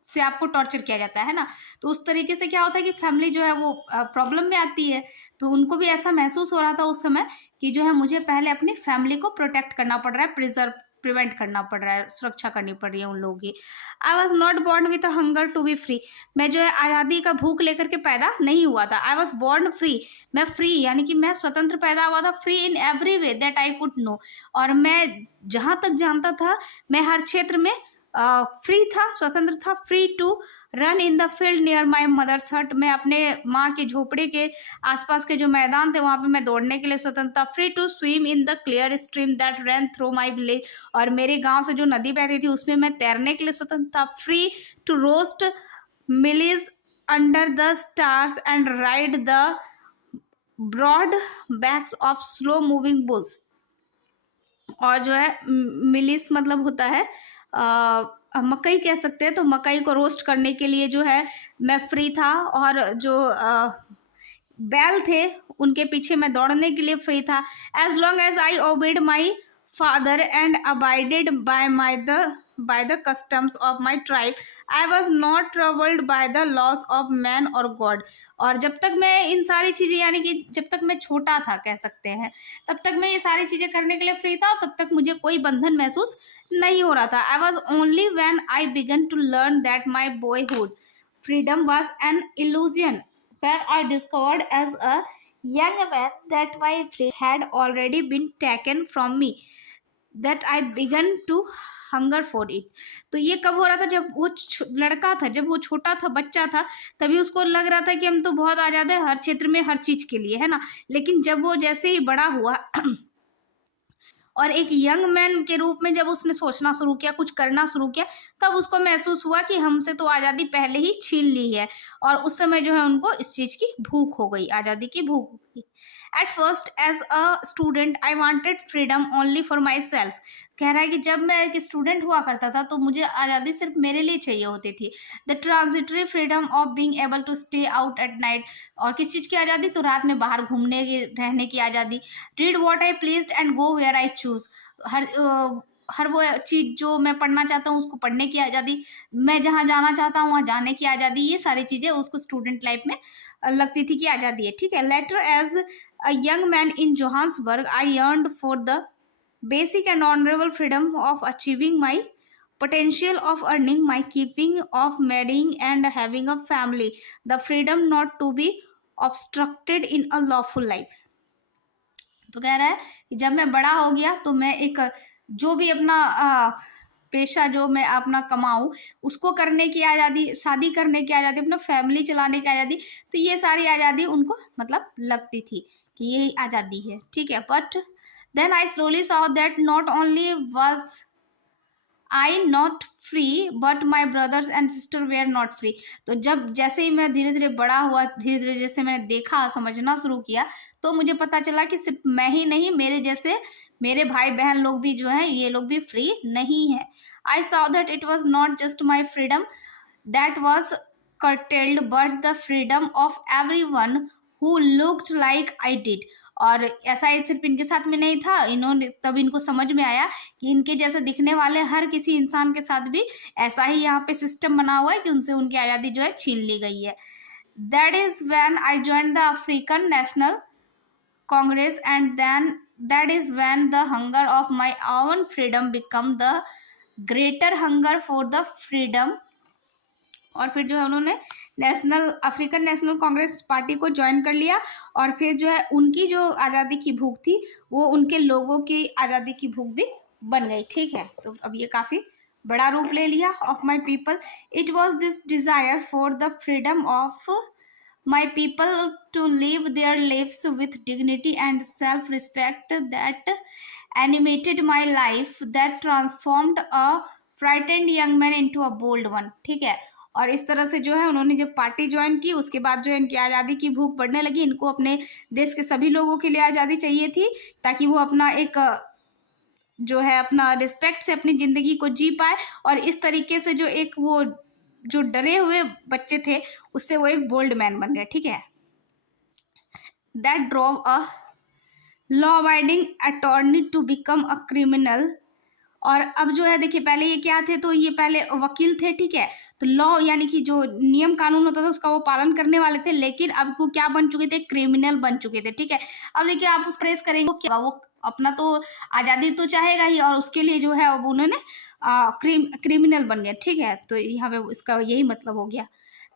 से आपको टॉर्चर किया जाता है ना। तो उस तरीके से क्या होता है कि फैमिली जो है वो प्रॉब्लम में आती है। तो उनको भी ऐसा महसूस हो रहा था उस समय कि जो है मुझे पहले अपनी फैमिली को प्रोटेक्ट करना पड़ रहा है, प्रिवेंट करना पड़ रहा है, सुरक्षा करनी पड़ रही है उन लोगों की। I was not born with a hunger to be free, मैं जो है आज़ादी का भूख लेकर के पैदा नहीं हुआ था। आई वॉज बॉर्न फ्री, मैं फ्री यानी कि मैं स्वतंत्र पैदा हुआ था, free in every way that I could know, और मैं जहाँ तक जानता था मैं हर क्षेत्र में फ्री था, स्वतंत्र था, free to run in the field near my mother's hut, मैं अपने माँ के झोपड़े के आसपास के जो मैदान थे वहाँ पे मैं दौड़ने के लिए स्वतंत्र था, free to swim in the clear stream that run through my village, और मेरे गांव से जो नदी बहती थी उसमें मैं तैरने के लिए स्वतंत्र था, free to roast mealies under the stars and ride the broad backs of slow moving bulls, और जो है मिलिस मतलब होता है मकई कह सकते हैं, तो मकई को रोस्ट करने के लिए जो है मैं फ्री था, और जो बैल थे उनके पीछे मैं दौड़ने के लिए फ्री था, as long as I obeyed my father and abided by the customs of my tribe I was not troubled by the loss of man और गॉड, और जब तक मैं इन सारी चीज़ें, यानी कि जब तक मैं छोटा था कह सकते हैं, तब तक मैं ये सारी चीज़ें करने के लिए फ्री था, और तब तक मुझे कोई बंधन महसूस नहीं हो रहा था। I was only when I began to learn that my boyhood freedom was an illusion that I discovered as a young man that my freedom had already been taken from me, that I began to hunger for it। तो ये कब हो रहा था? जब वो लड़का था, जब वो छोटा था, बच्चा था, तभी उसको लग रहा था कि हम तो बहुत आज़ाद है हर क्षेत्र में, हर चीज़ के लिए, है ना। लेकिन जब वो जैसे ही बड़ा हुआ और एक यंग मैन के रूप में जब उसने सोचना शुरू किया, कुछ करना शुरू किया, तब उसको महसूस हुआ कि हमसे तो आज़ादी पहले ही छीन ली है, और उस समय जो है उनको इस चीज़ की भूख हो गई, आज़ादी की भूख हो गई। At first as a student I wanted freedom only for my self, कह रहा है कि जब मैं एक स्टूडेंट हुआ करता था तो मुझे आज़ादी सिर्फ मेरे लिए चाहिए होती थी। The transitory freedom of being able to stay out at night, और किस चीज़ की आज़ादी? तो रात में बाहर घूमने की, रहने की आज़ादी। Read what I pleased and go where I choose, हर वो चीज़ जो मैं पढ़ना चाहता हूँ उसको पढ़ने की आज़ादी, मैं जहाँ जाना चाहता हूँ वहाँ जाने की आज़ादी, ये सारी चीज़ें उसको स्टूडेंट लाइफ में लगती थी कि आज़ादी है, ठीक है। Later as a young man in Johannesburg I earned for the basic and honorable freedom of achieving my potential, of earning my keeping, of marrying and having a family, the freedom not to be obstructed in a lawful life। तो कह रहा है कि जब मैं बड़ा हो गया तो मैं एक जो भी अपना पेशा जो मैं अपना कमाऊँ उसको करने की आज़ादी, शादी करने की आज़ादी, अपना फैमिली चलाने की आज़ादी, तो ये सारी आज़ादी उनको मतलब लगती थी कि यही आज़ादी है, ठीक है। But then I slowly saw that not only was I not free but my brothers and sister were not free। तो जब जैसे ही मैं धीरे धीरे बड़ा हुआ, धीरे धीरे जैसे मैंने देखा, समझना शुरू किया, तो मुझे पता चला कि सिर्फ मैं ही नहीं, मेरे जैसे मेरे भाई बहन लोग भी जो हैं ये लोग भी फ्री नहीं है। I saw that it was not just my freedom that was curtailed but the freedom of everyone who looked like I did। और ऐसा ही सिर्फ इनके साथ में नहीं था, इन्होंने तब इनको समझ में आया कि इनके जैसे दिखने वाले हर किसी इंसान के साथ भी ऐसा ही यहाँ पे सिस्टम बना हुआ है कि उनसे उनकी आज़ादी जो है छीन ली गई है। That is when I joined the African National Congress and then that is when the hunger of my own freedom become the greater hunger for the freedom. और फिर जो है उन्होंने अफ्रीकन नेशनल कांग्रेस पार्टी को join कर लिया, और फिर जो है उनकी जो आज़ादी की भूख थी वो उनके लोगों की आज़ादी की भूख भी बन गई, ठीक है। तो अब ये काफ़ी बड़ा रूप ले लिया। Of my people it was this desire for the freedom of my people to live their lives with dignity and self respect that animated my life, that transformed a frightened young man into a bold one, ठीक है। और इस तरह से जो है उन्होंने जब पार्टी ज्वाइन की उसके बाद जो है इनकी आज़ादी की भूख बढ़ने लगी। इनको अपने देश के सभी लोगों के लिए आज़ादी चाहिए थी ताकि वो अपना एक जो है अपना रिस्पेक्ट से अपनी ज़िंदगी को जी पाए, और इस तरीके से जो एक वो जो डरे हुए बच्चे थे उससे वो एक बोल्ड मैन बन गए, ठीक है। That drove a law abiding attorney to become a criminal. और अब जो है देखिए पहले ये क्या थे, तो ये पहले वकील थे, ठीक है। तो लॉ यानी कि जो नियम कानून होता था उसका वो पालन करने वाले थे, लेकिन अब वो क्या बन चुके थे? क्रिमिनल बन चुके थे, ठीक है। अब देखिए आप उस प्रेस करेंगे क्या, वो अपना तो आज़ादी तो चाहेगा ही, और उसके लिए जो है अब उन्होंने क्रिमिनल बन गया, ठीक है। तो यहाँ पे इसका यही मतलब हो गया।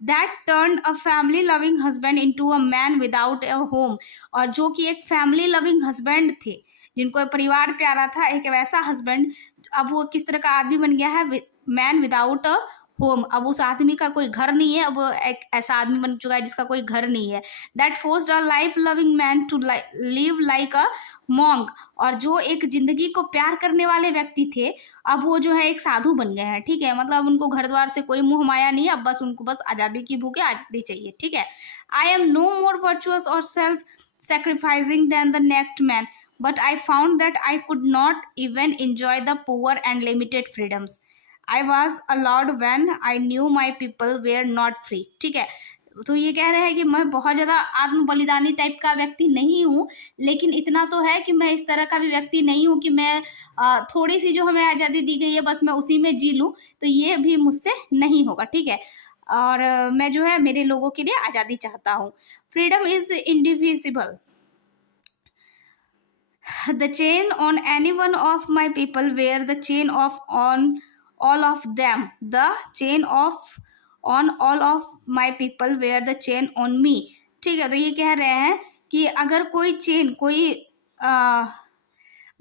That turn a family loving husband into a man without a home. और जो कि एक फैमिली लविंग हस्बैंड थे, जिनको परिवार प्यारा था, एक वैसा हस्बैंड अब वो किस तरह का आदमी बन गया है? मैन विदाउट अ होम, अब उस आदमी का कोई घर नहीं है, अब वो एक ऐसा आदमी बन चुका है जिसका कोई घर नहीं है। That forced a life loving man to live like a monk, और जो एक जिंदगी को प्यार करने वाले व्यक्ति थे, अब वो जो है एक साधु बन गए हैं, ठीक है। मतलब उनको घर द्वार से कोई मुंह माया नहीं है, अब बस उनको बस आजादी की भूख है, आजादी चाहिए, ठीक है। I am no more virtuous or self sacrificing than the next man, but I found that I could not even enjoy the poor and limited freedoms I was allowed when I knew my people were not free। ठीक है, तो ये कह रहे हैं कि मैं बहुत ज़्यादा आत्म बलिदानी टाइप का व्यक्ति नहीं हूँ, लेकिन इतना तो है कि मैं इस तरह का भी व्यक्ति नहीं हूँ कि मैं थोड़ी सी जो हमें आज़ादी दी गई है बस मैं उसी में जी लूँ, तो ये भी मुझसे नहीं होगा, ठीक है। और मैं जो है मेरे लोगों के लिए आज़ादी चाहता हूँ। Freedom is indivisible, the chain on any one of my people were the chain of on all of them, the chain of on all of my people were the chain on me। ठीक है, तो ये कह रहे हैं कि अगर कोई चेन, कोई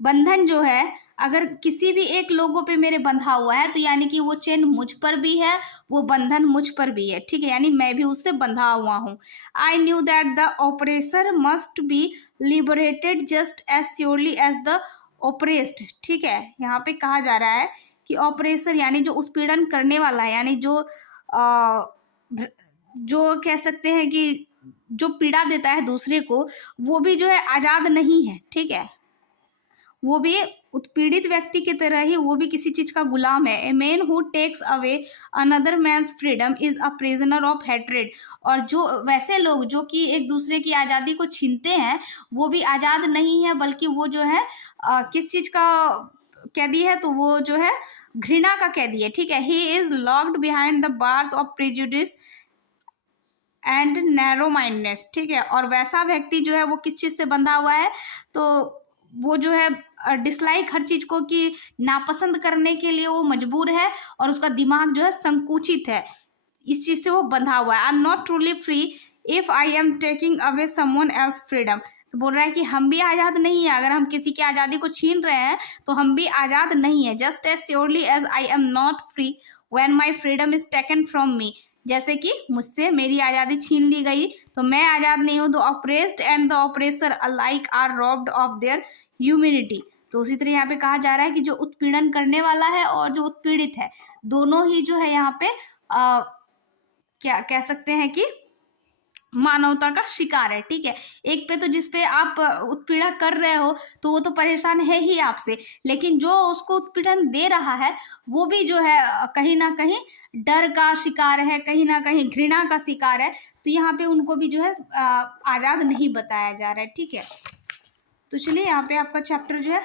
बंधन जो है अगर किसी भी एक लोगों पे मेरे बंधा हुआ है, तो यानी कि वो चेन मुझ पर भी है, वो बंधन मुझ पर भी है, ठीक है, यानी मैं भी उससे बंधा हुआ हूँ। I knew that the oppressor must be liberated just as surely as the oppressed. ठीक है, यहाँ पे कहा जा रहा है कि ऑपरेसर यानी जो उत्पीड़न करने वाला है, यानी जो कह सकते हैं कि जो पीड़ा देता है दूसरे को, वो भी जो है आज़ाद नहीं है, ठीक है, वो भी उत्पीड़ित व्यक्ति की तरह ही वो भी किसी चीज का गुलाम है। A man who takes away another man's freedom is a prisoner of hatred. और जो वैसे लोग जो कि एक दूसरे की आज़ादी को छीनते हैं, वो भी आज़ाद नहीं है, बल्कि वो जो है किस चीज का कैदी है, तो वो जो है घृणा का कैदी है, ठीक है। He is locked behind the bars of prejudice and narrow mindness. ठीक है, और वैसा व्यक्ति जो है वो किस चीज से बंधा हुआ है, तो वो जो है डिसलाइक हर चीज को कि नापसंद करने के लिए वो मजबूर है, और उसका दिमाग जो है संकुचित है, इस चीज से वो बंधा हुआ है। I am not truly free if I am taking away someone else freedom. तो बोल रहा है कि हम भी आज़ाद नहीं है, अगर हम किसी की आज़ादी को छीन रहे हैं तो हम भी आज़ाद नहीं है। Just as surely as I am not free when my freedom is taken from me. जैसे कि मुझसे मेरी आज़ादी छीन ली गई तो मैं आज़ाद नहीं हूँ। The oppressed and the oppressor alike are robbed of their humanity. तो उसी तरह यहाँ पे कहा जा रहा है कि जो उत्पीड़न करने वाला है और जो उत्पीड़ित है, दोनों ही जो है यहाँ पे क्या कह सकते हैं कि मानवता का शिकार है। ठीक है, एक पे तो जिसपे आप उत्पीड़न कर रहे हो तो वो तो परेशान है ही आपसे, लेकिन जो उसको उत्पीड़न दे रहा है वो भी जो है कहीं ना कहीं डर का शिकार है, कहीं ना कहीं घृणा का शिकार है। तो यहाँ पे उनको भी जो है आज़ाद नहीं बताया जा रहा है। ठीक है, तो चलिए यहाँ पे आपका चैप्टर जो है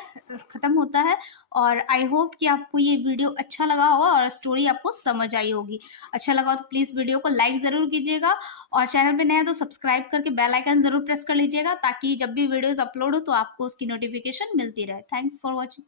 ख़त्म होता है। और आई होप कि आपको ये वीडियो अच्छा लगा होगा और स्टोरी आपको समझ आई होगी। अच्छा लगा तो प्लीज़ वीडियो को लाइक ज़रूर कीजिएगा, और चैनल पे नए हैं तो सब्सक्राइब करके बेल आइकन ज़रूर प्रेस कर लीजिएगा, ताकि जब भी वीडियोस अपलोड हो तो आपको उसकी नोटिफिकेशन मिलती रहे। Thanks for watching.